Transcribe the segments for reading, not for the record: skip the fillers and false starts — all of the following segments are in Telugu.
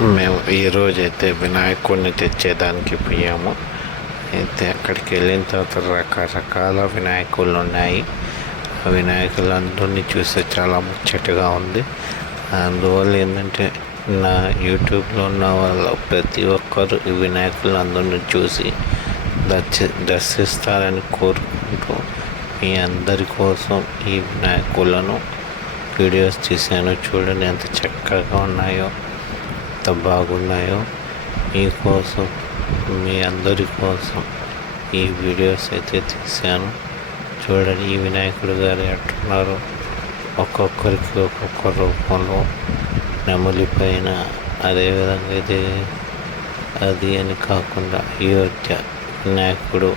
మేము ఈరోజైతే వినాయకుడిని తెచ్చేదానికి పోయాము. అయితే అక్కడికి వెళ్ళిన తర్వాత రకరకాల వినాయకులు ఉన్నాయి. ఆ వినాయకులందరినీ చూస్తే చాలా ముచ్చటగా ఉంది. అందువల్ల ఏంటంటే నా యూట్యూబ్లో ఉన్న వాళ్ళు ప్రతి ఒక్కరు ఈ వినాయకులందరినీ చూసి దర్శిస్తారని కోరుకుంటూ మీ అందరి కోసం ఈ వినాయకులను వీడియోస్ తీశాను. చూడండి ఎంత చక్కగా ఉన్నాయో, ఎంత బాగున్నాయో. మీకోసం, మీ అందరి కోసం ఈ వీడియోస్ అయితే తీశాను. చూడండి ఈ వినాయకుడు గారు ఎట్టున్నారు. ఒక్కొక్కరికి ఒక్కొక్క రూపంలో నెమలి పైన, అదేవిధంగా ఇది అది అని కాకుండా అయోధ్య వినాయకుడు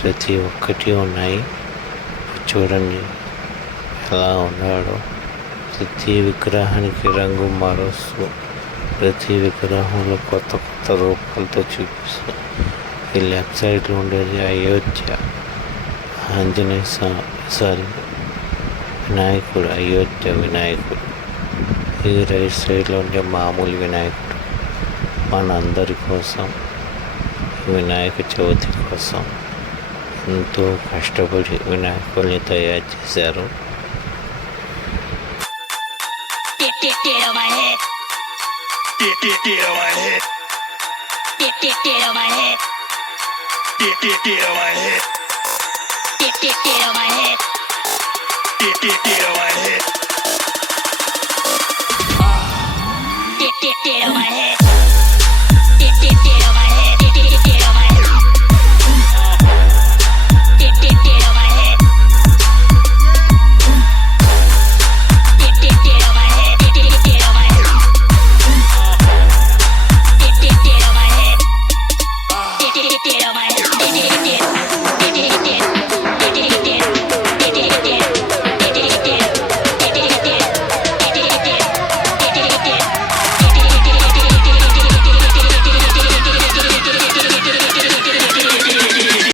ప్రతి ఒక్కటి ఉన్నాయి. చూడండి ఎలా ఉన్నాడో. ప్రతి విగ్రహానికి రంగు మారుస్తూ, ప్రతి విగ్రహంలో కొత్త కొత్త రూపాలతో చూపిస్తూ. ఈ లెఫ్ట్ సైడ్లో ఉండేది అయోధ్య ఆంజనేయ వినాయకుడు, అయోధ్య వినాయకుడు. ఈ రైట్ సైడ్లో ఉండే మామూలు వినాయకుడు. మనందరి కోసం, వినాయక చవితి కోసం ఎంతో కష్టపడి వినాయకుడిని తయారు చేశారు.